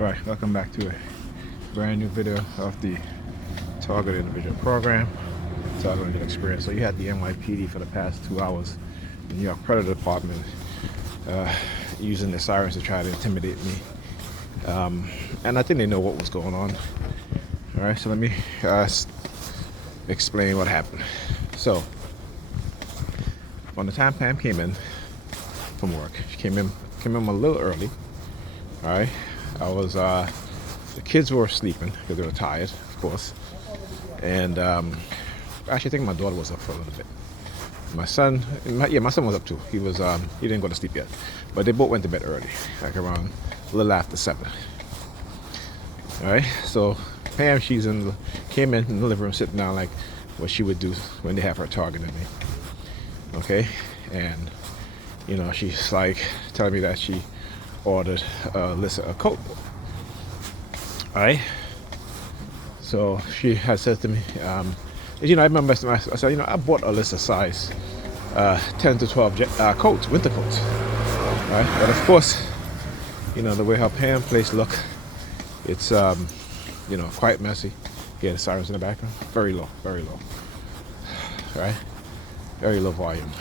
Alright, welcome back to a brand new video of the Targeted Individual Program, Targeted Individual Experience. So you had the NYPD for the past 2 hours, the New York Predator Department, using the sirens to try to intimidate me. And I think they know what was going on. Alright, so let me explain what happened. So, when the time Pam came in from work, she came in a little early. Alright, the kids were sleeping because they were tired, of course. And actually, I think my daughter was up for a little bit. My son was up too. He didn't go to sleep yet, but they both went to bed early, like around a little after 7. All right, so Pam, came in the living room, sitting down like what she would do when they have her targeting me. Okay, and she's like telling me that she ordered Alyssa a coat. All right, so she had said to me, I remember I said, I bought Alyssa size 10 to 12 coats, winter coats. All right, but of course, the way her Pam place look, it's quite messy. Yeah, the sirens in the background, very low, all right, very low volume.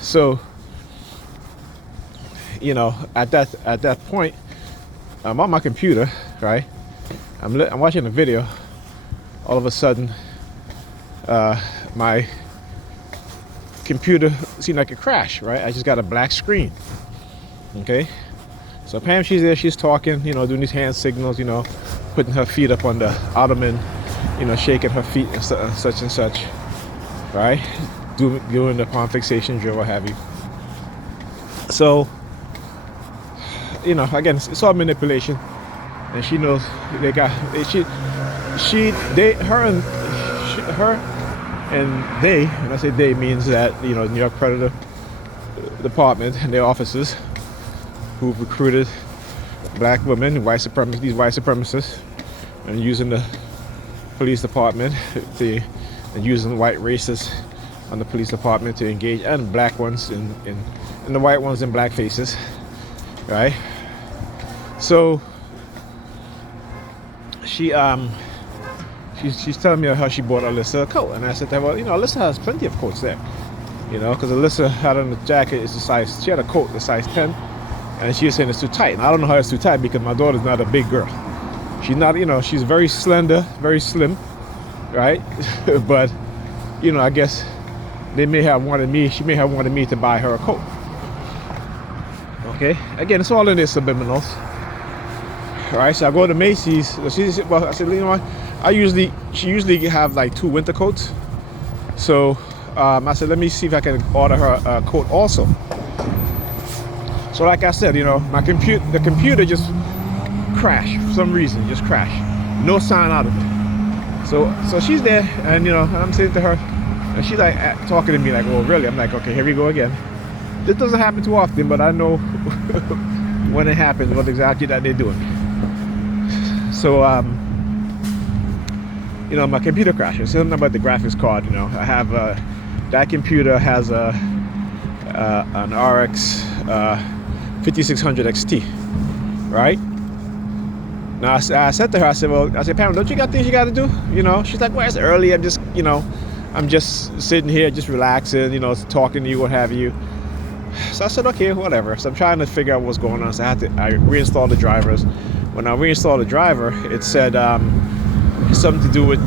So at that point, I'm on my computer, right? I'm watching a video. All of a sudden, my computer seemed like it crashed, right? I just got a black screen. Okay, so Pam, she's there, she's talking, doing these hand signals, putting her feet up on the ottoman, shaking her feet and such and such, right? Doing the palm fixation drill, what have you. So, again, it's all manipulation, and she knows they got her and they. When I say they, means that New York Predator Department and their officers who've recruited black women, these white supremacists, and using the police department and using white racists on the police department to engage, and black ones and the white ones in black faces, right? So she's telling me how she bought Alyssa a coat, and I said to her, well, Alyssa has plenty of coats there, because Alyssa had on the jacket, she had a coat the size 10, and she was saying it's too tight. And I don't know how it's too tight because my daughter's not a big girl. She's not, she's very slender, very slim, right? But I guess she may have wanted me to buy her a coat. Okay, again, it's all in their subliminals. All right, so I go to Macy's. I said, what? She usually have like 2 winter coats. So I said, let me see if I can order her a coat also. So like I said, the computer just crashed for some reason, just crashed. No sign out of it. So she's there, and and I'm saying to her, and she's like talking to me like, "Oh, really?" I'm like, "Okay, here we go again." This doesn't happen too often, but I know when it happens, what exactly that they're doing. So, my computer crashed. It's something about the graphics card. I have that computer has an RX 5600 XT, right? Now I said to her, I said, Pam, don't you got things you got to do? She's like, well, it's early. I'm just sitting here, just relaxing, talking to you, what have you. So I said, okay, whatever. So I'm trying to figure out what's going on. So I reinstalled the drivers. When I reinstalled the driver, it said something to do with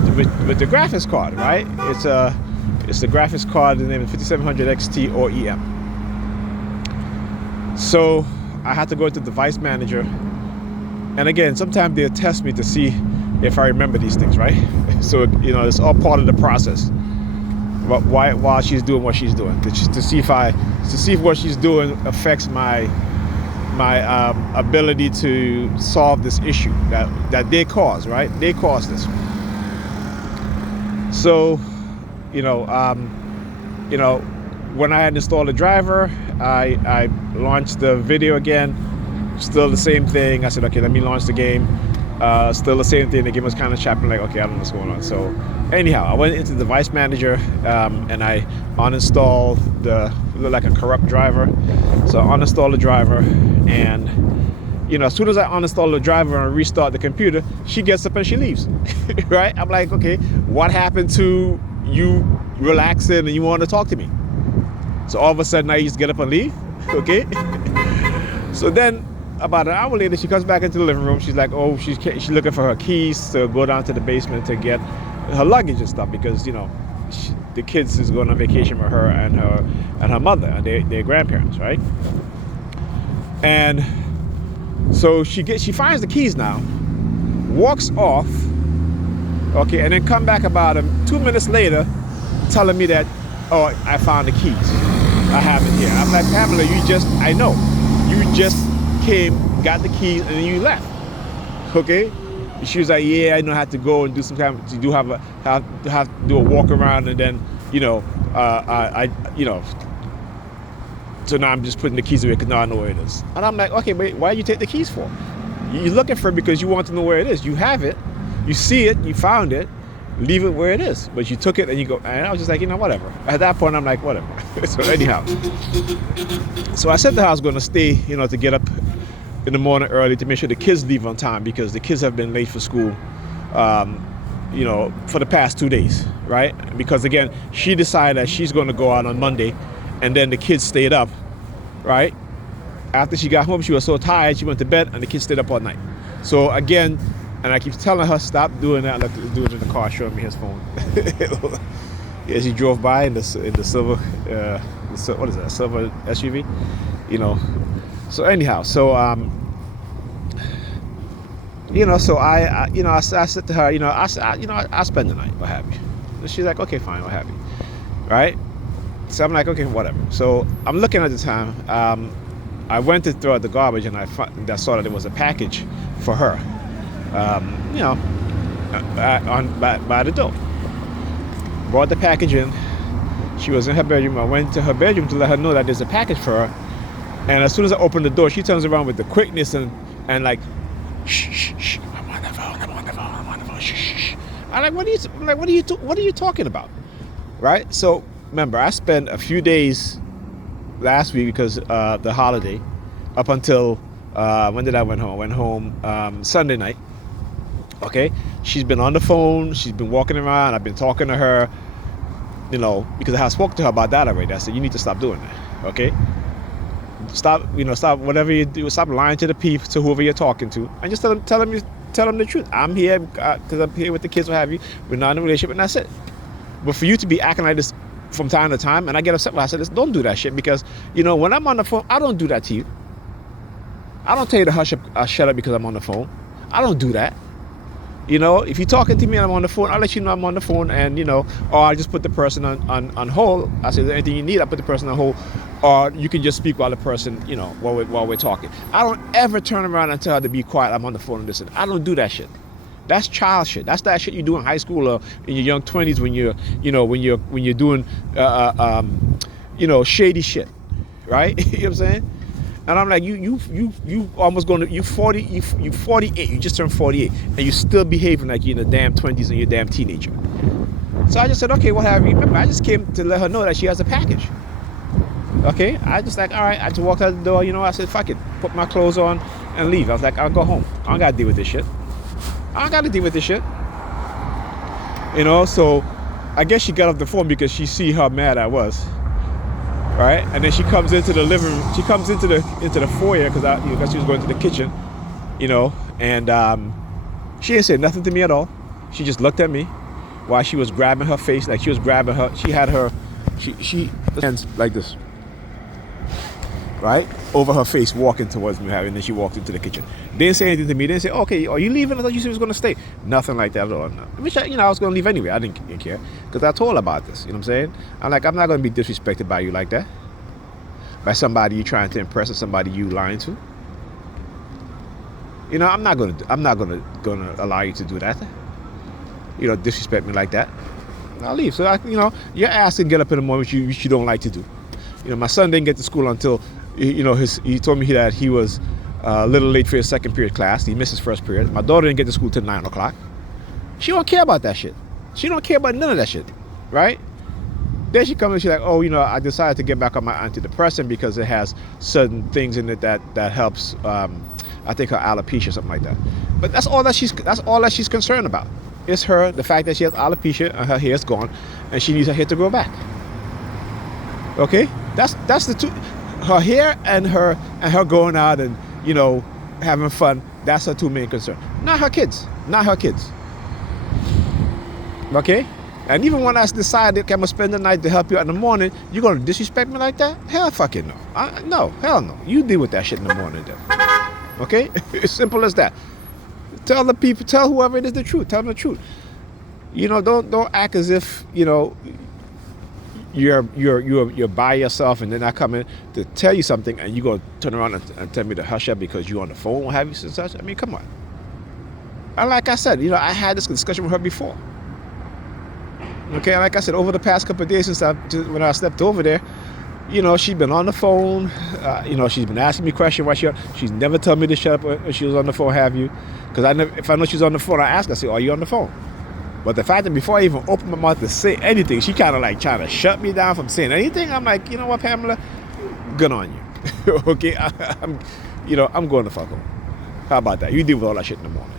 the graphics card, right? It's the graphics card, the name is 5700 XT or EM. So I had to go to the device manager, and again, sometimes they'll test me to see if I remember these things, right? So it's all part of the process. While she's doing what she's doing, to see if what she's doing affects my ability to solve this issue that they caused, right? They caused this. So, when I had installed the driver, I launched the video again. Still the same thing. I said, okay, let me launch the game. Still the same thing. The game was kind of chopping, like, okay, I don't know what's going on. So anyhow, I went into the device manager and I uninstalled looked like a corrupt driver. So I uninstalled the driver, and as soon as I uninstall the driver and restart the computer, she gets up and she leaves. Right? I'm like, okay, what happened to you relaxing and you want to talk to me? So all of a sudden, I just get up and leave. Okay. So then, about an hour later, she comes back into the living room. She's like, oh, she's looking for her keys to go down to the basement to get her luggage and stuff because the kids is going on vacation with her and her mother and their grandparents, right? And so she finds the keys now, walks off, okay, and then come back about 2 minutes later, telling me that, oh, I found the keys. I have it here. I'm like, Pamela, I know, you just came, got the keys, and then you left. Okay? She was like, yeah, I know I have to go and do some kind of, to do have to do a walk around, and then, so now I'm just putting the keys away because now I know where it is. And I'm like, okay, but why you take the keys for? You're looking for it because you want to know where it is. You have it, you see it, you found it, leave it where it is. But you took it and you go, and I was just like, whatever. At that point, I'm like, whatever. So anyhow, so I said that I was going to stay, to get up in the morning early to make sure the kids leave on time because the kids have been late for school, for the past 2 days, right? Because again, she decided that she's going to go out on Monday, and then the kids stayed up, right? After she got home, she was so tired, she went to bed, and the kids stayed up all night. So again, and I keep telling her, stop doing that. Look, he's doing it in the car, showing me his phone. As he drove by in the silver, what is that, silver SUV? So anyhow, so so I said to her, I'll spend the night, what have you. And she's like, okay, fine, what have you, right? So I'm like, okay, whatever. So I'm looking at the time. I went to throw out the garbage, and I saw that there was a package for her, by the door. Brought the package in. She was in her bedroom. I went to her bedroom to let her know that there's a package for her. And as soon as I opened the door, she turns around with the quickness and like, shh, I'm on the phone, shh. I'm like, what are you talking about? Right? So remember, I spent a few days last week because the holiday, up until when did I went home? I went home Sunday night. Okay, she's been on the phone. She's been walking around. I've been talking to her. Because I have spoken to her about that already. I said, you need to stop doing that. Okay. Stop whatever you do. Stop lying to whoever you're talking to, and just tell them the truth. I'm here because I'm here with the kids, what have you. We're not in a relationship, and that's it. But for you to be acting like this from time to time, and I get upset when I say this, don't do that shit, because when I'm on the phone, I don't do that to you. I don't tell you to hush up, shut up because I'm on the phone. I don't do that. If you're talking to me and I'm on the phone, I'll let you know I'm on the phone, and or I'll just put the person on hold. I say, anything you need, I put the person on hold, or you can just speak while the person, while we're talking. I don't ever turn around and tell her to be quiet. I'm on the phone and listen. I don't do that shit. That's child shit. That's that shit you do in high school or in your young 20s when you're doing shady shit, right? You know what I'm saying? And I'm like, you almost going to, you 48, you just turned 48, and you still behaving like you're in the damn 20s and you're a damn teenager. So I just said, okay, what have you? Remember, I just came to let her know that she has a package. Okay, I just like, all right, I just walked out the door, I said, fuck it, put my clothes on and leave. I was like, I'll go home. I don't got to deal with this shit. So I guess she got off the phone because she see how mad I was. Right, and then she comes into the living room. She comes into the foyer because she was going to the kitchen, and she didn't say nothing to me at all. She just looked at me while she was grabbing her face, like she was grabbing her. She had her hands like this, right, over her face, walking towards me, and then she walked into the kitchen. Didn't say anything to me. Didn't say, okay, are you leaving? I thought you said you was going to stay. Nothing like that at all. No. Which I was going to leave anyway. I didn't care because I told her about this. You know what I'm saying? I'm like, I'm not going to be disrespected by you like that, by somebody you trying to impress or somebody you lying to. I'm not gonna allow you to do that. Disrespect me like that. I'll leave. So your ass can get up in the morning, which you don't like to do. My son didn't get to school until he told me that he was a little late for his second period class. He missed his first period. My daughter didn't get to school till 9 o'clock. She don't care about that shit. She don't care about none of that shit, right? Then she comes and she's like, oh, I decided to get back on my antidepressant because it has certain things in it that helps I think her alopecia or something like that. But that's all that she's concerned about. It's the fact that she has alopecia and her hair is gone, and she needs her hair to grow back. Okay, that's the two. Her hair and her going out and having fun. That's her two main concern. Not her kids. Not her kids. Okay. And even when I decided I'm gonna spend the night to help you out in the morning, you're gonna disrespect me like that? Hell fucking no. No, hell no. You deal with that shit in the morning then. Okay? It's simple as that. Tell the people, tell whoever it is the truth. Tell them the truth. Don't act as if, you're by yourself and then I come in to tell you something and you're gonna turn around and tell me to hush up because you're on the phone, what have you, such. I mean, come on. And like I said, I had this discussion with her before. Okay, like I said, over the past couple of days when I stepped over there, she's been on the phone. She's been asking me questions. She's never told me to shut up when she was on the phone. Have you? Because if I know she's on the phone, I ask her. I say, "Are you on the phone?" But the fact that before I even opened my mouth to say anything, she kind of like trying to shut me down from saying anything. I'm like, you know what, Pamela? Good on you. Okay, I'm going to fuck home. How about that? You deal with all that shit in the morning.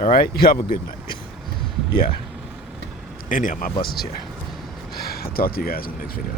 All right. You have a good night. Yeah. Anyhow, my bus is here. I'll talk to you guys in the next video.